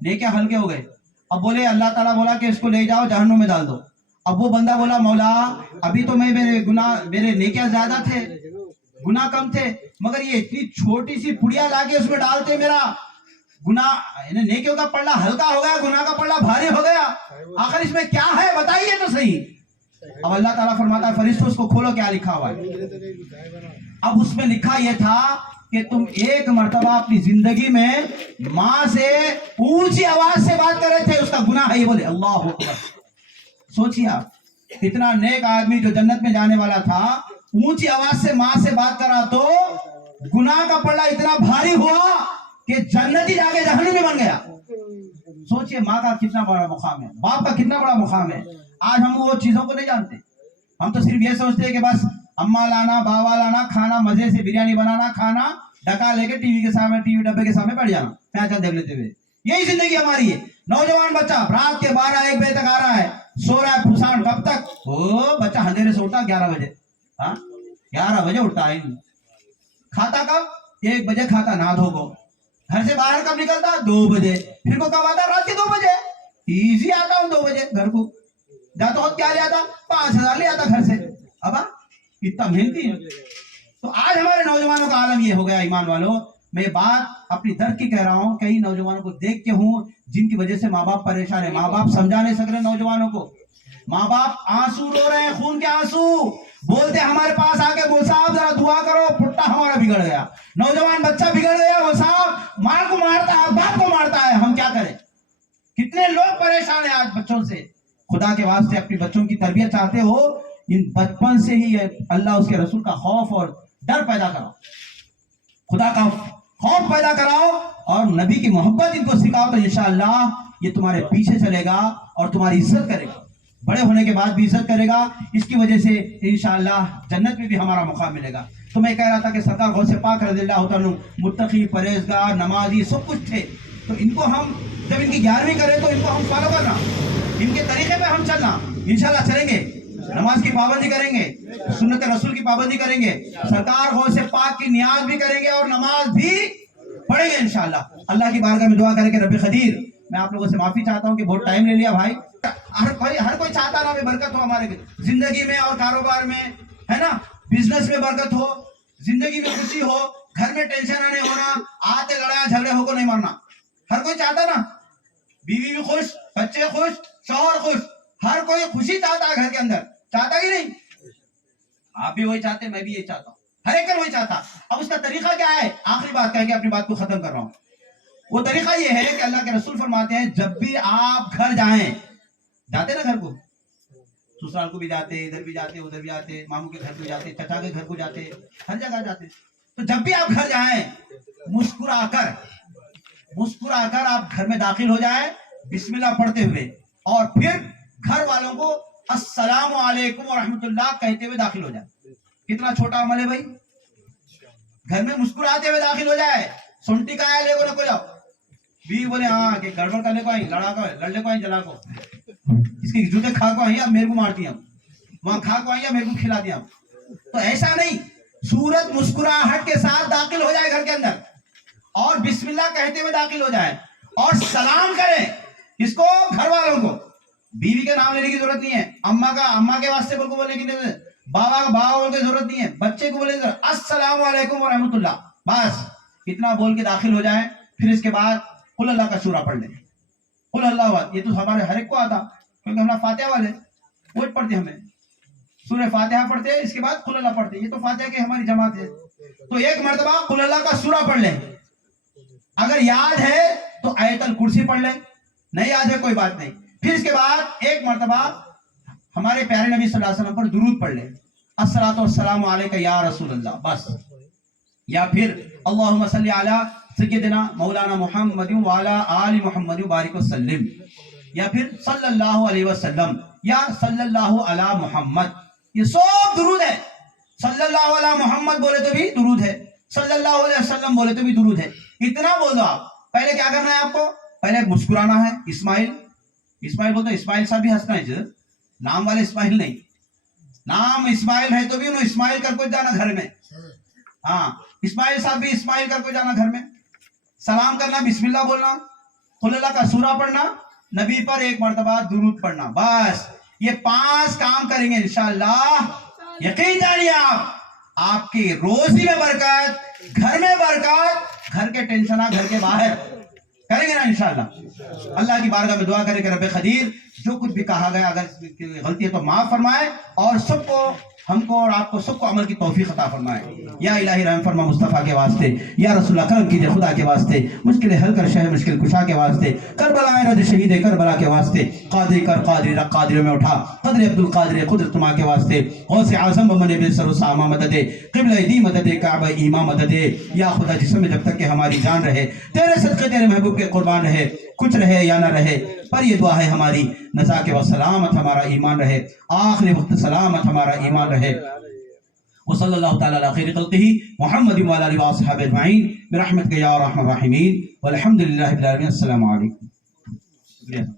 नेकियां हल्के हो गए। अब बोले अल्लाह ताला बोला कि इसको ले जाओ जहन्नुम में डाल दो। अब वो बंदा बोला मौला अभी तो मेरे नेकियां ज्यादा थे, गुनाह कम थे, मगर ये इतनी छोटी सी पुड़िया लाके उसमें डालते मेरा गुनाह नेकियों का पल्ला हल्का हो गया, गुनाह का पल्ला भारी हो गया, आखिर इसमें क्या है बताइए तो सही। अब अल्लाह ताला फरमाता है फरिश्तों उसको खोलो क्या लिखा हुआ है। अब उसमें लिखा यह था कि तुम एक मर्तबा अपनी जिंदगी में माँ से ऊंची आवाज से बात कर रहे थे, उसका गुनाह है ये। बोले अल्लाह अकबर। सोचिए आप, इतना नेक आदमी जो जन्नत में जाने वाला था, ऊंची आवाज से माँ से बात करा तो गुनाह का पल्ला इतना भारी हुआ कि जन्नती जाके जहन्नुम में बन गया। सोचिए माँ का कितना बड़ा मुकाम है, बाप का कितना बड़ा मुकाम है। आज हम वो चीजों को नहीं जानते, हम तो सिर्फ ये सोचते हैं कि बस अम्मा लाना बाबा लाना, खाना मजे से बिरयानी बनाना, खाना डका लेके टीवी के सामने, टीवी डब्बे के सामने बैठ जाना, मैच देख लेते हुए, यही जिंदगी हमारी है। नौजवान बच्चा रात के 12-1 बजे तक आ रहा है, सो रहा है फुसान, कब तक? ओ बच्चा अंधेरे से उठता 11 बजे, हाँ 11 बजे उठता है, खाता कब? 1 बजे खाता, नहा धो को घर से बाहर कब निकलता? 2 बजे, फिर को कब आता? रात के 2 बजे। इजी आता हूँ 2 बजे घर को, जाता हूँ क्या ले आता? 5,000 ले आता घर से। अब इतना मेहनती है। तो आज हमारे नौजवानों का आलम ये हो गया। ईमान वालों, मैं बात अपनी दर्द की कह रहा हूँ, कई नौजवानों को देख के हूँ जिनकी वजह से माँ बाप परेशान है, माँ बाप समझा नहीं सक रहे नौजवानों को, माँ बाप आंसू रो रहे हैं, खून के आंसू, बोलते हमारे पास आके वो साहब जरा दुआ करो, पुट्टा हमारा बिगड़ गया, नौजवान बच्चा बिगड़ गया, वो साहब माँ को मारता है, बाप को मारता है, हम क्या करें? कितने लोग परेशान हैं आज बच्चों से। खुदा के वास्ते अपनी बच्चों की तरबियत चाहते हो, इन बचपन से ही अल्लाह उसके रसूल का खौफ और डर पैदा कराओ, खुदा का खौफ पैदा कराओ और नबी की मोहब्बत इनको सिखाओ, तो इंशाअल्लाह ये तुम्हारे पीछे चलेगा और तुम्हारी इज्जत करेगा, बड़े होने के बाद भी इज्जत करेगा। इसकी वजह से इंशाअल्लाह जन्नत में भी हमारा मौका मिलेगा। तो मैं कह रहा था कि सरकार गौसे पाक रज़ियल्लाहु ताला मुत्तकी, परहेजगार, नमाजी सब कुछ थे, तो इनको हम जब इनकी 11वीं करें तो इनको हम फॉलो करना, इनके तरीके पे हम चलना, इंशाल्लाह चलेंगे, नमाज की पाबंदी करेंगे, सुन्नत रसूल की पाबंदी करेंगे, सरकार गौसे पाक की नियाज भी करेंगे और नमाज भी पढ़ेंगे इंशाल्लाह। अल्लाह की बारगाह में दुआ करेंगे रब्बी खदीर, मैं आप लोगों से माफी चाहता हूँ कि बहुत टाइम ले लिया भाई। हर कोई चाहता ना बरकत हो हमारे जिंदगी में और कारोबार में, है ना, बिजनेस में बरकत हो, जिंदगी में खुशी हो, घर में टेंशन नहीं होना, आते लड़ाई झगड़े हो को नहीं मरना, हर कोई चाहता ना, बीवी भी खुश, बच्चे खुश, शौहर खुश, हर कोई खुशी चाहता है घर के अंदर, चाहता ही नहीं? आप भी वही चाहते, मैं भी यही चाहता हूँ, हर एक वही चाहता। अब उसका तरीका क्या है? आखिरी बात कहेंगे, अपनी बात को खत्म कर रहा हूँ। वो तरीका ये है कि अल्लाह के रसूल फरमाते हैं जब भी आप घर जाएं, जाते ना घर को, ससुराल को भी जाते, इधर भी जाते, उधर भी जाते, मामू के घर को जाते, चचा के घर को जाते, हर जगह जाते। तो जब भी आप घर जाएं, मुस्कुराकर आप घर में दाखिल हो जाएं बिस्मिल्लाह पढ़ते हुए, और फिर घर वालों को अस्सलामु अलैकुम व रहमतुल्लाह कहते हुए दाखिल हो जाए। कितना छोटा अमल है भाई, घर में मुस्कुराते हुए दाखिल हो जाए। सुंटी का आया ले को जाओ, बीवी बोले हाँ कि गड़बड़ करने को आई, लड़ने को आई, जला को, इसके जूते खा को आई, अब मेरे को मारती हैं, वहां खा को आई, अब मेरे को खिला दिया। तो ऐसा नहीं, सूरत मुस्कुराहट के साथ दाखिल हो जाए घर के अंदर, और बिस्मिल्लाह कहते हुए दाखिल हो जाए, और सलाम करें किसको, घर वालों को। बीवी का नाम लेने की जरूरत नहीं है, अम्मा के वास्ते बोल को बोलने की जरूरत है, बाबा का बाबा बोल के जरूरत नहीं है, बच्चे को बोलने की जरूरत, अस्सलामु अलैकुम व रहमतुल्लाह, बस इतना बोल के दाखिल हो जाए। फिर इसके बाद कुल अल्लाह का सूरा पढ़ लें। कुल अल्लाह, ये तो हमारे हर एक को आता, क्योंकि हमारा फातिहा वाले वो पढ़ते, हमें सूरह फातिहा पढ़ते हैं, इसके बाद कुल अल्लाह पढ़ते हैं, ये तो फातिहा की हमारी जमात है। तो एक मर्तबा कुल अल्लाह का सूरा पढ़ लें, अगर याद है तो आयतल कुर्सी पढ़ लें, नहीं याद है कोई बात नहीं। फिर इसके बाद एक मर्तबा हमारे प्यारे नबी सल्लल्लाहु अलैहि वसल्लम पर दुरूद पढ़ लें, अस्सलातु वस्सलामु अलैका या रसूल अल्लाह, बस। या फिर अल्लाहुम्मा सल्ली अला सय्यदिना मौलाना मुहम्मद व अला आलि मुहम्मद बारिक वसल्लिम, या फिर सल्लल्लाहु अलैहि वसल्लम, या सल्लल्लाहु अला मुहम्मद, ये सब दुरूद है। सल्लल्लाहु अला मुहम्मद बोले तो भी दुरूद है, सल्लल्लाहु अलैहि वसल्लम बोले तो भी दुरूद है। इतना बोल दो आप। पहले क्या करना है आपको, पहले मुस्कुराना है। इस्माइल बोलते, इस्माइल साहब भी हंसना है, नाम वाले इस्माइल नहीं, नाम इस्माइल है तो भी उन्होंने इस्माइल कर को जाना घर में, हाँ इस्माइल साहब भी इस्माइल कर को जाना घर में। सलाम करना, बिस्मिल्लाह बोलना, कुल अल्लाह का सूरा पढ़ना, नबी पर एक मर्तबा दुरूद पढ़ना, बस ये 5 काम करेंगे इंशाअल्लाह। यकीन जानिए आपकी रोजी में बरकत, घर में बरकत, घर के टेंशन घर के बाहर करेंगे ना इंशाअल्लाह। अल्लाह की बारगाह में दुआ करें कि रब्बे खदीर जो कुछ भी कहा गया अगर गलती है तो माफ फरमाए, और सबको, हमको और आपको सबको अमल की तौफीक अता फरमाए। या इलाही रहम फरमा मुस्तफ़ा के वास्ते, या रसूलुल्लाह करम कीजिए खुदा के वास्ते, मुश्किलें हल कर शह मुश्किल कुशा के वास्ते, करबला रद शहीद करबला के वास्ते, कादरी कर कादरी रख कादरी में उठा, कदर अब्दुल कादर कुदरत तुमा के वास्ते, गौस आज़म बमने बेसर सामा मदद, क़िबला दी मदद, काबा ईमा मदद, या खुदा जिसमें जब तक कि हमारी जान रहे तेरे सदक़े तेरे महबूब के कुर्बान रहे, कुछ रहे या ना रहे, पर ये दुआ है हमारी, नज़ा के वक्त सलामत हमारा ईमान रहे, आखिरी वक्त सलामत हमारा ईमान रहे। वसल्लल्लाहु तआला अला खैरि खल्क़िही मुहम्मद व अला आलिहि व अस्हाबिही अजमईन बिरहमतिका या अरहमर राहिमीन वल्हम्दुलिल्लाहि रब्बिल आलमीन। अस्सलामु अलैकुम।